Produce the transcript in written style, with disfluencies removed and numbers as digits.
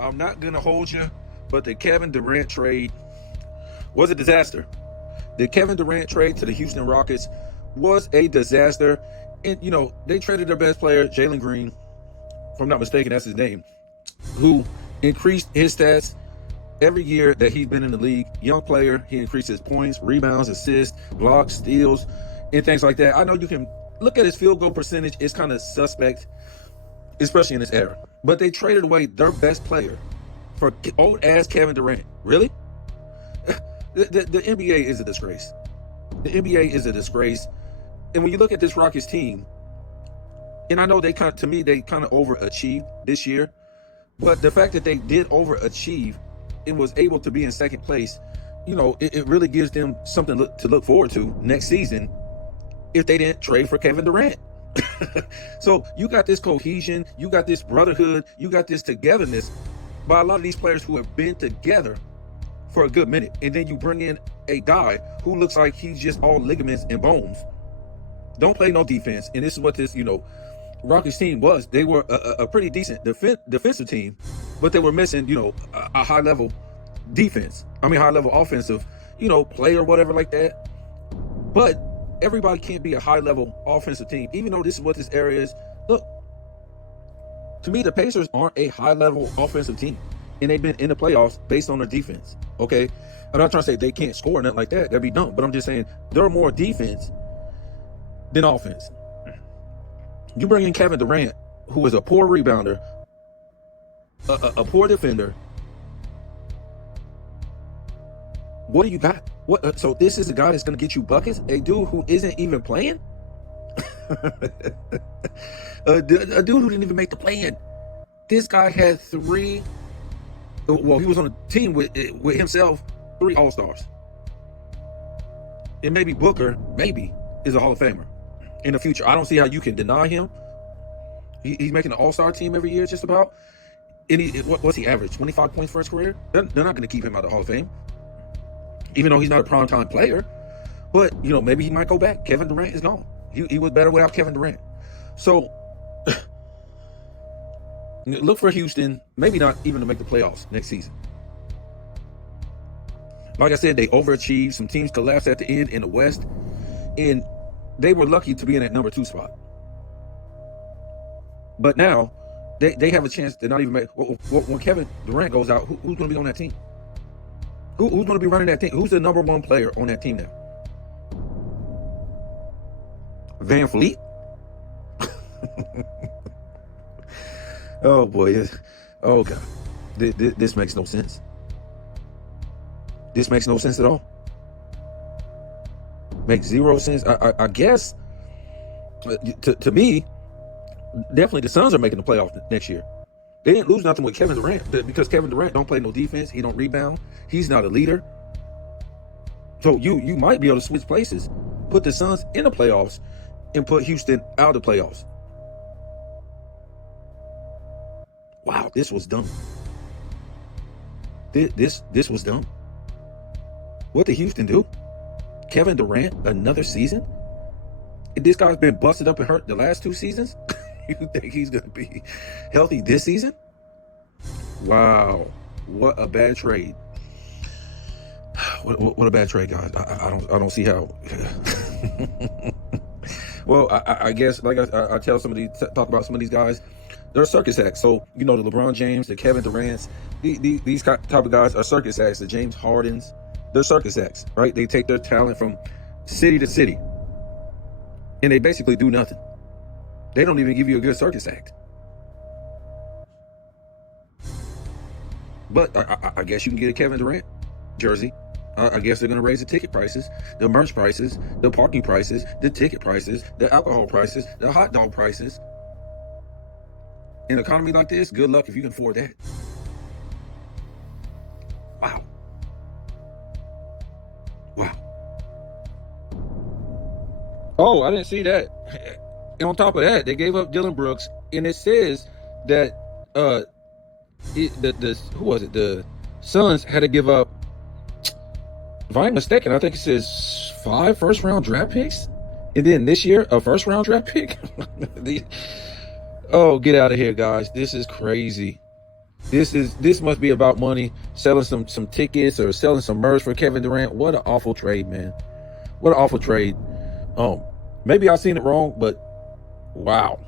I'm not going to hold you, but the Kevin Durant trade was a disaster. The Kevin Durant trade to the Houston Rockets was a disaster. And, they traded their best player, Jalen Green, if I'm not mistaken, that's his name, who increased his stats every year that he's been in the league. Young player, he increased his points, rebounds, assists, blocks, steals, and things like that. I know you can look at his field goal percentage. It's kind of suspect, especially in this era. But they traded away their best player for old-ass Kevin Durant. Really? The NBA is a disgrace. The NBA is a disgrace. And when you look at this Rockets team, and I know they kind of overachieved this year, but the fact that they did overachieve and was able to be in second place, it really gives them something to look forward to next season if they didn't trade for Kevin Durant. So you got this cohesion, you got this brotherhood, you got this togetherness by a lot of these players who have been together for a good minute. And then you bring in a guy who looks like he's just all ligaments and bones. Don't play no defense. And this is what this, Rockets team was. They were a pretty decent defensive team, but they were missing, a high level defense. High level offensive, play or whatever like that. But everybody can't be a high level offensive team, even though this is what this area is. Look, to me, the Pacers aren't a high level offensive team, and they've been in the playoffs based on their defense. Okay, I'm not trying to say they can't score or nothing like that. That'd be dumb. But I'm just saying they're more defense than offense. You bring in Kevin Durant, who is a poor rebounder, a poor defender. What do you got? What? So this is a guy that's going to get you buckets? A dude who isn't even playing? a dude who didn't even make the play-in. This guy had three. Well, he was on a team with himself, 3 All-Stars. And maybe Booker, is a Hall of Famer in the future. I don't see how you can deny him. He's making an All-Star team every year, just about. And what's he average? 25 points for his career? They're not going to keep him out of the Hall of Fame, even though he's not a primetime player. But, maybe he might go back. Kevin Durant is gone. He was better without Kevin Durant. So, look for Houston, maybe not even to make the playoffs next season. Like I said, they overachieved. Some teams collapsed at the end in the West, and they were lucky to be in that number 2 spot. But now, they have a chance to not even make. When Kevin Durant goes out, who's going to be on that team? Who's going to be running that team? Who's the number 1 player on that team now? Van Fleet? Oh boy! Oh god! This makes no sense. This makes no sense at all. Makes zero sense. I guess to me, definitely the Suns are making the playoffs next year. They didn't lose nothing with Kevin Durant because Kevin Durant don't play no defense. He don't rebound. He's not a leader. So you might be able to switch places, put the Suns in the playoffs, and put Houston out of the playoffs. Wow, this was dumb. This was dumb. What did Houston do? Kevin Durant, another season? This guy's been busted up and hurt the last 2 seasons? You think he's going to be healthy this season? Wow, what a bad trade. What a bad trade, guys. I don't see how. Well, I guess, like I tell talk about some of these guys, they're circus acts. So, the LeBron James, the Kevin Durants, these type of guys are circus acts. The James Hardens, they're circus acts, right? They take their talent from city to city, and they basically do nothing. They don't even give you a good circus act. But I guess you can get a Kevin Durant jersey. I guess they're going to raise the ticket prices, the merch prices, the parking prices, the ticket prices, the alcohol prices, the hot dog prices. In an economy like this, good luck if you can afford that. Wow. Oh, I didn't see that. And on top of that, they gave up Dylan Brooks, and it says that who was it? The Suns had to give up, if I'm mistaken, I think it says 5 first-round draft picks, and then this year a first-round draft pick. Oh, get out of here, guys! This is crazy. This must be about money, selling some tickets or selling some merch for Kevin Durant. What an awful trade, man. What an awful trade. Maybe I've seen it wrong, but wow.